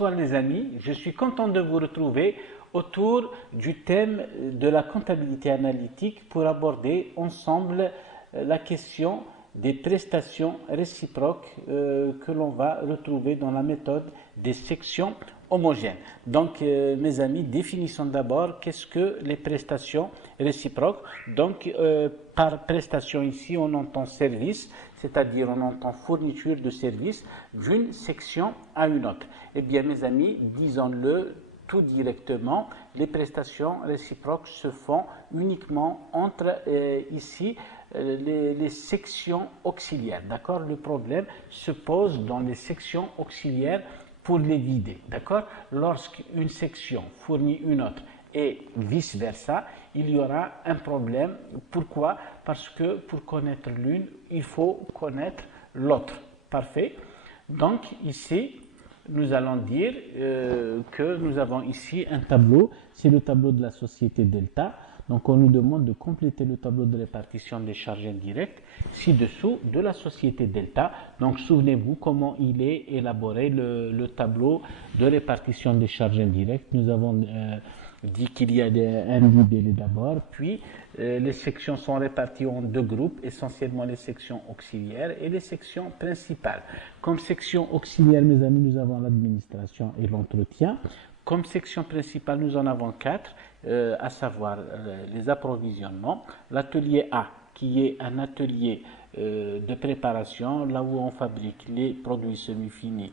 Bonsoir les amis, je suis content de vous retrouver autour du thème de la comptabilité analytique pour aborder ensemble la question des prestations réciproques que l'on va retrouver dans la méthode des sections homogènes. Donc mes amis, définissons d'abord qu'est-ce que les prestations réciproques. Donc par prestation ici on entend service, c'est-à-dire on entend fourniture de services d'une section à une autre. Eh bien mes amis, disons-le tout directement, les prestations réciproques se font uniquement entre ici les sections auxiliaires, d'accord? Le problème se pose dans les sections auxiliaires pour les vider, d'accord? Lorsqu'une section fournit une autre et vice-versa, il y aura un problème. Pourquoi? Parce que pour connaître l'une, il faut connaître l'autre. Parfait. Donc ici, nous allons dire que nous avons ici un tableau, c'est le tableau de la société Delta. Donc on nous demande de compléter le tableau de répartition des charges indirectes ci-dessous de la société Delta. Donc souvenez-vous comment il est élaboré le tableau de répartition des charges indirectes. Nous avons dit qu'il y a un libellé d'abord, puis les sections sont réparties en deux groupes, essentiellement les sections auxiliaires et les sections principales. Comme section auxiliaire, mes amis, nous avons l'administration et l'entretien. Comme section principale, nous en avons quatre, à savoir les approvisionnements, l'atelier A, qui est un atelier de préparation, là où on fabrique les produits semi-finis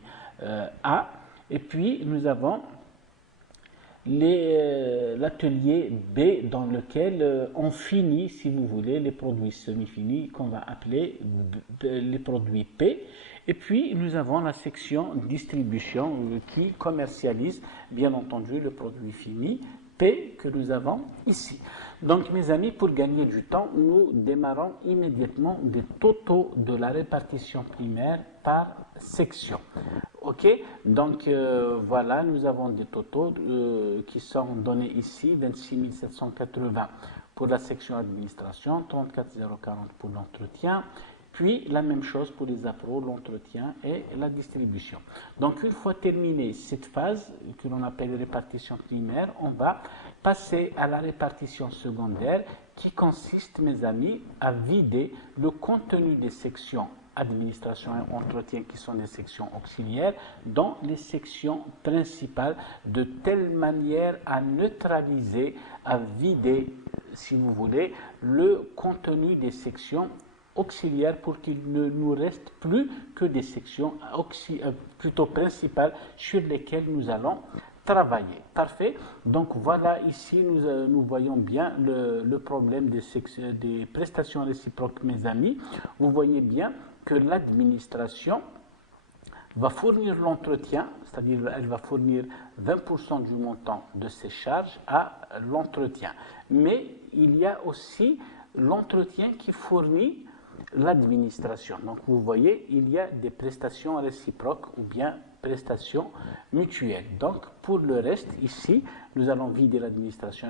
A, et puis nous avons l'atelier B dans lequel on finit, si vous voulez, les produits semi-finis qu'on va appeler les produits P. Et puis nous avons la section distribution qui commercialise bien entendu le produit fini P que nous avons ici. Donc mes amis, pour gagner du temps, nous démarrons immédiatement des totaux de la répartition primaire par section. Ok, donc voilà, nous avons des totaux qui sont donnés ici, 26 780 pour la section administration, 34 040 pour l'entretien, puis la même chose pour les appros, l'entretien et la distribution. Donc une fois terminée cette phase que l'on appelle répartition primaire, on va passer à la répartition secondaire qui consiste, mes amis, à vider le contenu des sections administration et entretien qui sont des sections auxiliaires dans les sections principales de telle manière à neutraliser, à vider, si vous voulez, le contenu des sections auxiliaires pour qu'il ne nous reste plus que des sections plutôt principales sur lesquelles nous allons travailler. Parfait. Donc voilà, ici nous voyons bien le problème des prestations réciproques, mes amis. Vous voyez bien que l'administration va fournir l'entretien, c'est-à-dire elle va fournir 20% du montant de ses charges à l'entretien. Mais il y a aussi l'entretien qui fournit l'administration. Donc vous voyez, il y a des prestations réciproques ou bien prestations mutuelles. Donc pour le reste, ici, nous allons vider l'administration,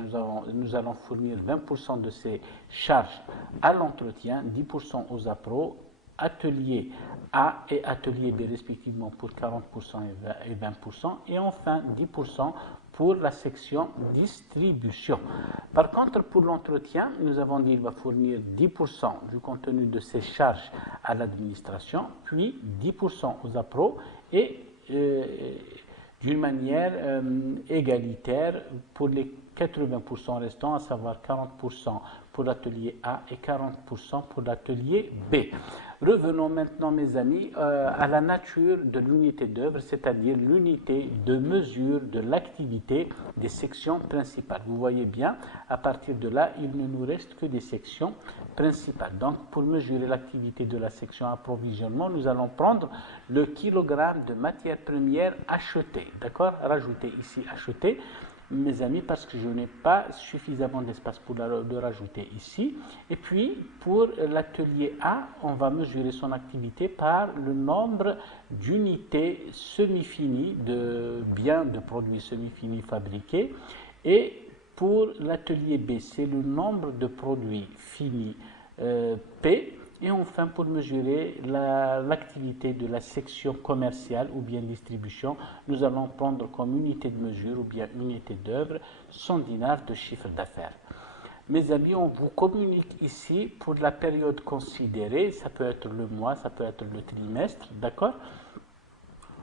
nous allons fournir 20% de ses charges à l'entretien, 10% aux appros, atelier A et atelier B respectivement pour 40% et 20%, et enfin 10% pour la section distribution. Par contre, pour l'entretien, nous avons dit qu'il va fournir 10% du contenu de ses charges à l'administration, puis 10% aux appros et d'une manière égalitaire pour les 80% restants, à savoir 40% pour l'atelier A et 40% pour l'atelier B. Revenons maintenant, mes amis, à la nature de l'unité d'œuvre, c'est-à-dire l'unité de mesure de l'activité des sections principales. Vous voyez bien, à partir de là, il ne nous reste que des sections principales. Donc, pour mesurer l'activité de la section approvisionnement, nous allons prendre le kilogramme de matière première achetée. D'accord? Rajouter ici acheté, mes amis, parce que je n'ai pas suffisamment d'espace pour le rajouter ici. Et puis, pour l'atelier A, on va mesurer son activité par le nombre d'unités semi-finies, de biens, de produits semi-finis fabriqués. Et pour l'atelier B, c'est le nombre de produits finis P Et enfin, pour mesurer l'activité de la section commerciale ou bien distribution, nous allons prendre comme unité de mesure ou bien unité d'œuvre 100 dinars de chiffre d'affaires. Mes amis, on vous communique ici pour la période considérée, ça peut être le mois, ça peut être le trimestre, d'accord?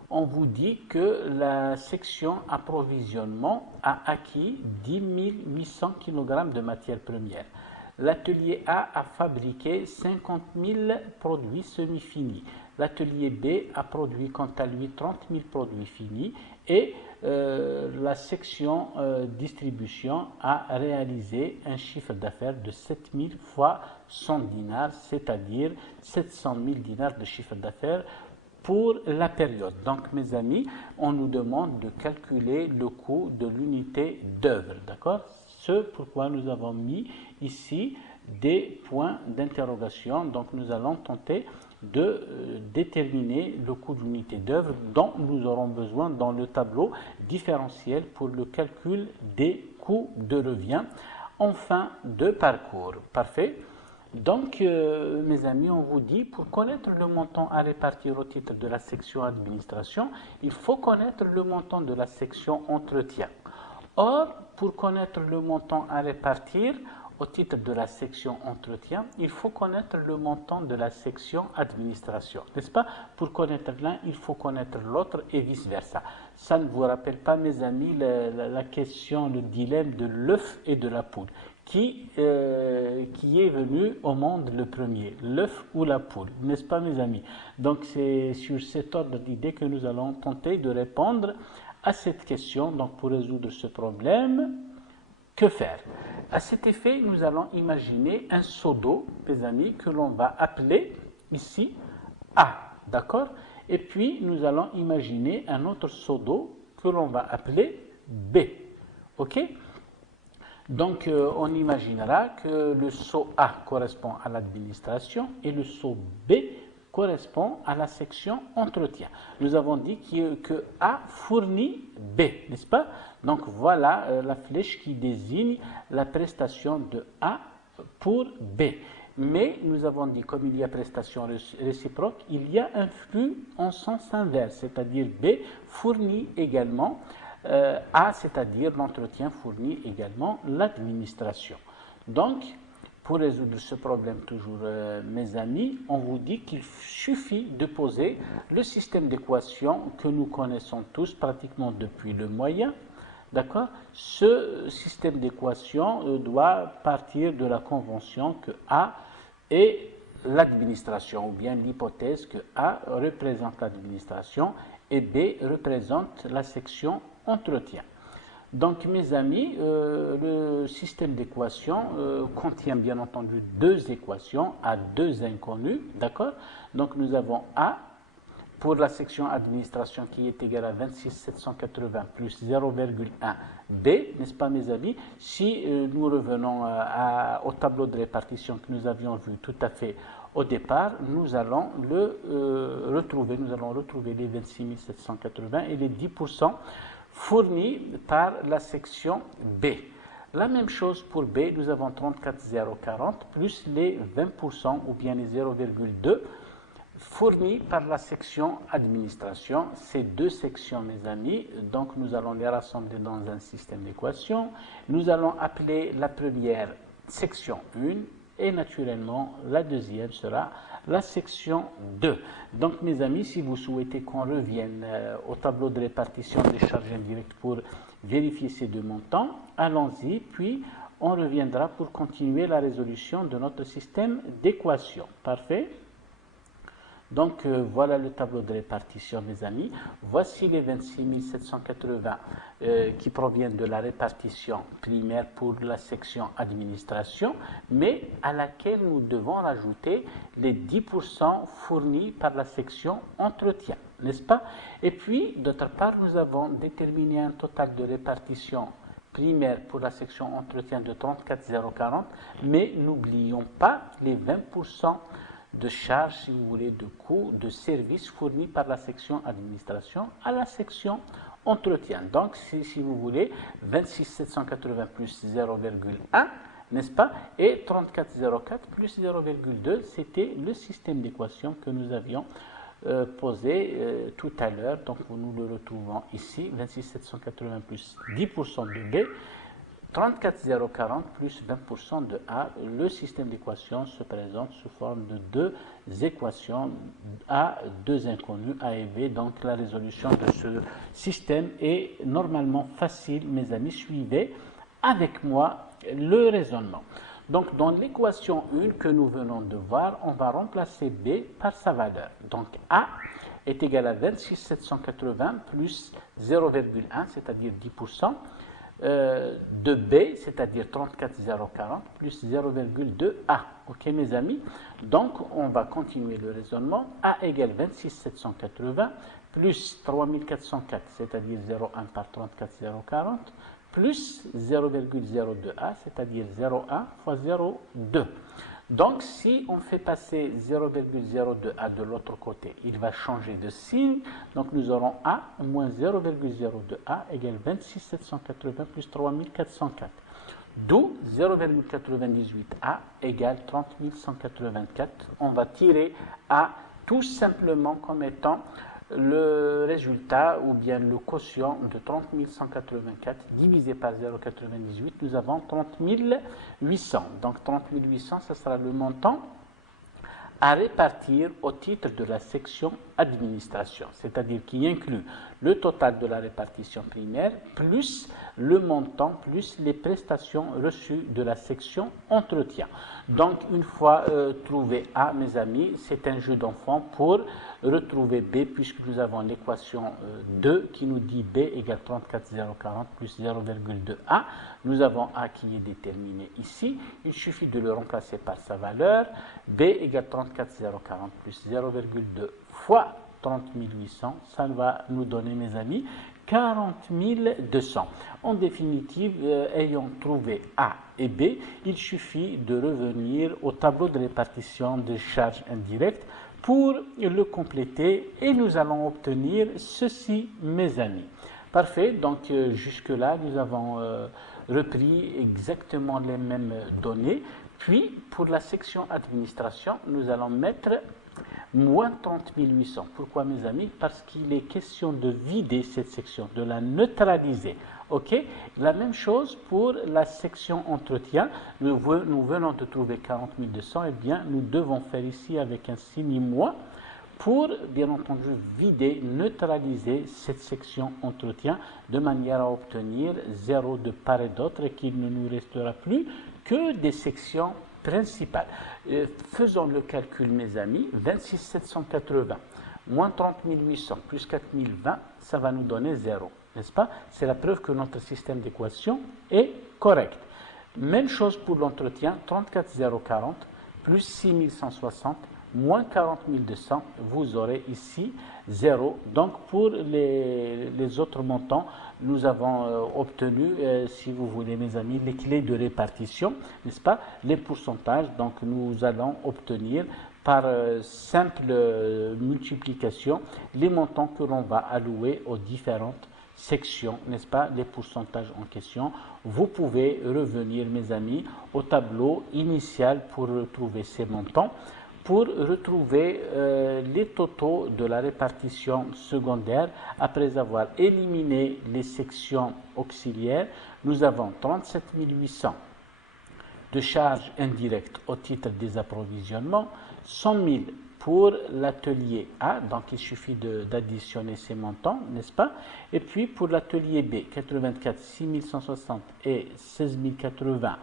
On vous dit que la section approvisionnement a acquis 10 800 kg de matières premières. L'atelier A a fabriqué 50 000 produits semi-finis. L'atelier B a produit quant à lui 30 000 produits finis et la section distribution a réalisé un chiffre d'affaires de 7 000 fois 100 dinars, c'est-à-dire 700 000 dinars de chiffre d'affaires pour la période. Donc, mes amis, on nous demande de calculer le coût de l'unité d'œuvre, d'accord? Ce pourquoi nous avons mis ici des points d'interrogation. Donc, nous allons tenter de déterminer le coût de l'unité d'œuvre dont nous aurons besoin dans le tableau différentiel pour le calcul des coûts de revient en fin de parcours. Parfait. Donc, mes amis, on vous dit, pour connaître le montant à répartir au titre de la section administration, il faut connaître le montant de la section entretien. Or, pour connaître le montant à répartir au titre de la section entretien, il faut connaître le montant de la section administration, n'est-ce pas? Pour connaître l'un, il faut connaître l'autre et vice-versa. Ça ne vous rappelle pas, mes amis, la question, le dilemme de l'œuf et de la poule? Qui est venu au monde le premier, l'œuf ou la poule, n'est-ce pas, mes amis? Donc, c'est sur cet ordre d'idées que nous allons tenter de répondre à cette question. Donc, pour résoudre ce problème, que faire? À cet effet, nous allons imaginer un seau d'eau, mes amis, que l'on va appeler ici A, d'accord? Et puis, nous allons imaginer un autre seau d'eau que l'on va appeler B, ok? Donc, on imaginera que le seau A correspond à l'administration et le seau B correspond à la section entretien. Nous avons dit que A fournit B, n'est-ce pas? Donc, voilà la flèche qui désigne la prestation de A pour B. Mais nous avons dit, comme il y a prestation réciproque, il y a un flux en sens inverse, c'est-à-dire B fournit également A, c'est-à-dire l'entretien fournit également l'administration. Donc, pour résoudre ce problème toujours, mes amis, on vous dit qu'il suffit de poser le système d'équation que nous connaissons tous pratiquement depuis le moyen. D'accord? Ce système d'équation doit partir de la convention que A est l'administration, ou bien l'hypothèse que A représente l'administration et B représente la section entretien. Donc, mes amis, le système d'équation contient bien entendu deux équations à deux inconnus, d'accord? Donc, nous avons A pour la section administration qui est égale à 26 780 plus 0,1 B, n'est-ce pas, mes amis? Si nous revenons au tableau de répartition que nous avions vu tout à fait au départ, nous allons retrouver les 26 780 et les 10% fournis par la section B. La même chose pour B, nous avons 34 040 plus les 20% ou bien les 0,2 fournis par la section administration. Ces deux sections, mes amis, donc nous allons les rassembler dans un système d'équations. Nous allons appeler la première section 1 et naturellement la deuxième sera la section 2. Donc, mes amis, si vous souhaitez qu'on revienne au tableau de répartition des charges indirectes pour vérifier ces deux montants, allons-y, puis on reviendra pour continuer la résolution de notre système d'équations. Parfait. Donc, voilà le tableau de répartition, mes amis. Voici les 26 780 qui proviennent de la répartition primaire pour la section administration, mais à laquelle nous devons rajouter les 10% fournis par la section entretien, n'est-ce pas? Et puis, d'autre part, nous avons déterminé un total de répartition primaire pour la section entretien de 34 040, mais n'oublions pas les 20% de charges, si vous voulez, de coûts, de services fournis par la section administration à la section entretien. Donc, si vous voulez, 26 780 plus 0,1 n'est-ce pas? Et 3404 plus 0,2, c'était le système d'équation que nous avions posé tout à l'heure. Donc nous le retrouvons ici, 26780 plus 10% de B, 34040 plus 20% de A. Le système d'équation se présente sous forme de deux équations A, deux inconnus, A et B. Donc la résolution de ce système est normalement facile, mes amis. Suivez avec moi le raisonnement. Donc dans l'équation 1 que nous venons de voir, on va remplacer B par sa valeur. Donc A est égal à 26780 plus 0,1, c'est-à-dire 10%. De B, c'est-à-dire 34040 plus 0,2A. Ok, mes amis? Donc, on va continuer le raisonnement. A égale 26780 plus 3404, c'est-à-dire 0,1 par 34040, plus 0,02A, c'est-à-dire 0,1 fois 0,2. Donc, si on fait passer 0,02A de l'autre côté, il va changer de signe. Donc, nous aurons A moins 0,02A égale 26780 plus 3404. D'où 0,98A égale 30184. On va tirer A tout simplement comme étant le résultat ou bien le quotient de 30184 divisé par 0,98, nous avons 30800. Donc 30800, ce sera le montant à répartir au titre de la section administration, c'est-à-dire qui inclut le total de la répartition primaire plus le montant plus les prestations reçues de la section entretien. Donc une fois trouvé A, mes amis, c'est un jeu d'enfant pour retrouver B, puisque nous avons l'équation 2 qui nous dit B égale 34040 plus 0,2A. Nous avons A qui est déterminé ici. Il suffit de le remplacer par sa valeur. B égale 34040 plus 0,2 fois 30800. Ça va nous donner, mes amis, 40200. En définitive, ayant trouvé A et B, il suffit de revenir au tableau de répartition des charges indirectes pour le compléter et nous allons obtenir ceci, mes amis. Parfait, donc jusque-là, nous avons repris exactement les mêmes données. Puis, pour la section administration, nous allons mettre moins 30 800. Pourquoi, mes amis? Parce qu'il est question de vider cette section, de la neutraliser. Ok? La même chose pour la section entretien. Nous venons de trouver 40 200. Eh bien, nous devons faire ici avec un signe moins pour, bien entendu, vider, neutraliser cette section entretien de manière à obtenir 0 de part et d'autre et qu'il ne nous restera plus que des sections principales. Faisons le calcul, mes amis. 26 780 moins 30 800 plus 4020, ça va nous donner 0. N'est-ce pas? C'est la preuve que notre système d'équation est correct. Même chose pour l'entretien, 34040 plus 6160 moins 40 200, vous aurez ici 0. Donc pour les autres montants, nous avons obtenu, si vous voulez, mes amis, les clés de répartition, n'est-ce pas? Les pourcentages, donc nous allons obtenir par simple multiplication les montants que l'on va allouer aux différentes sections, n'est-ce pas, les pourcentages en question. Vous pouvez revenir, mes amis, au tableau initial pour retrouver ces montants. Pour retrouver les totaux de la répartition secondaire, après avoir éliminé les sections auxiliaires, nous avons 37 800 de charges indirectes au titre des approvisionnements, 100 000 pour l'atelier A, donc il suffit d'additionner ces montants, n'est-ce pas? Et puis pour l'atelier B, 84, 6160 et 16 080,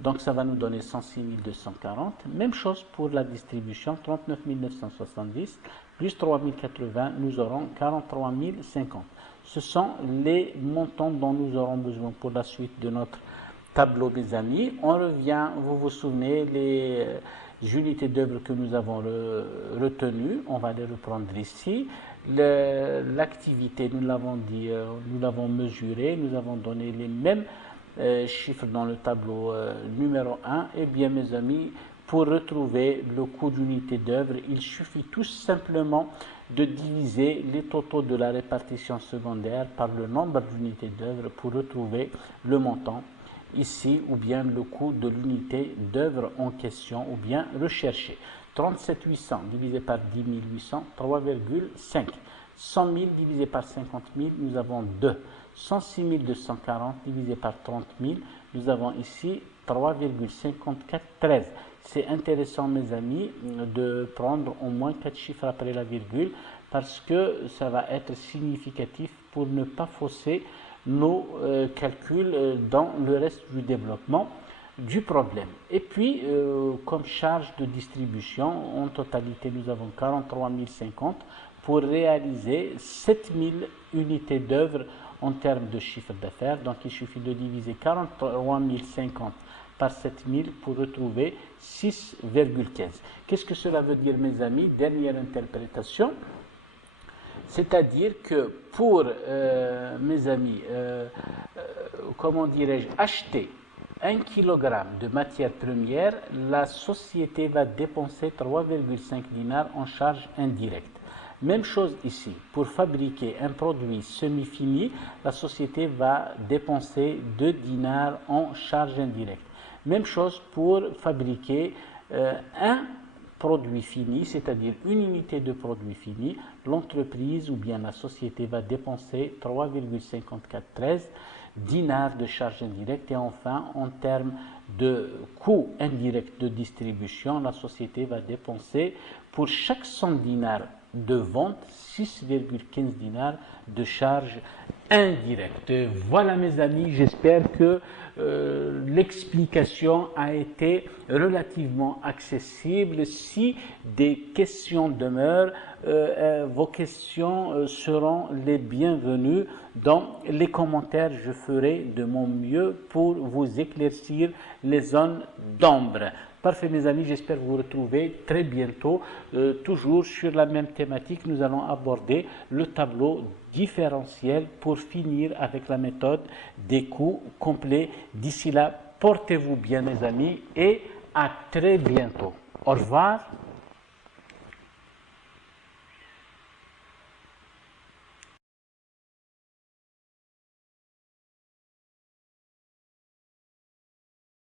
donc ça va nous donner 106 240. Même chose pour la distribution, 39 970 plus 3080, nous aurons 43 050. Ce sont les montants dont nous aurons besoin pour la suite de notre tableau, mes amis. On revient, vous vous souvenez, les unités d'œuvre que nous avons retenues, on va les reprendre ici. L'activité, nous l'avons dit, nous l'avons mesurée, nous avons donné les mêmes chiffres dans le tableau numéro 1. Eh bien, mes amis, pour retrouver le coût d'unité d'œuvre, il suffit tout simplement de diviser les totaux de la répartition secondaire par le nombre d'unités d'œuvre pour retrouver le montant. ici, ou bien le coût de l'unité d'œuvre en question, ou bien recherché. 37 800 divisé par 10 800, 3,5. 100 000 divisé par 50 000, nous avons 2. 106 240 divisé par 30 000, nous avons ici 3,54, 13. C'est intéressant, mes amis, de prendre au moins 4 chiffres après la virgule parce que ça va être significatif pour ne pas fausser nos calculs dans le reste du développement du problème. Et puis, comme charge de distribution, en totalité, nous avons 43 050 pour réaliser 7000 unités d'œuvre en termes de chiffre d'affaires. Donc, il suffit de diviser 43 050 par 7000 pour retrouver 6,15. Qu'est-ce que cela veut dire, mes amis? Dernière interprétation. C'est-à-dire que pour, mes amis, comment dirais-je, acheter 1 kg de matière première, la société va dépenser 3,5 dinars en charge indirecte. Même chose ici, pour fabriquer un produit semi-fini, la société va dépenser 2 dinars en charge indirecte. Même chose pour fabriquer un produit fini, c'est-à-dire une unité de produit fini, l'entreprise ou bien la société va dépenser 3,5413 dinars de charge indirecte. Et enfin, en termes de coût indirect de distribution, la société va dépenser pour chaque 100 dinars de vente 6,15 dinars de charge indirecte. Voilà, mes amis, j'espère que l'explication a été relativement accessible. Si des questions demeurent, vos questions seront les bienvenues dans les commentaires. Je ferai de mon mieux pour vous éclaircir les zones d'ombre. Parfait, mes amis, j'espère vous retrouver très bientôt. Toujours sur la même thématique, nous allons aborder le tableau différentiel pour finir avec la méthode des coûts complets. D'ici là, portez-vous bien, mes amis, et à très bientôt. Au revoir.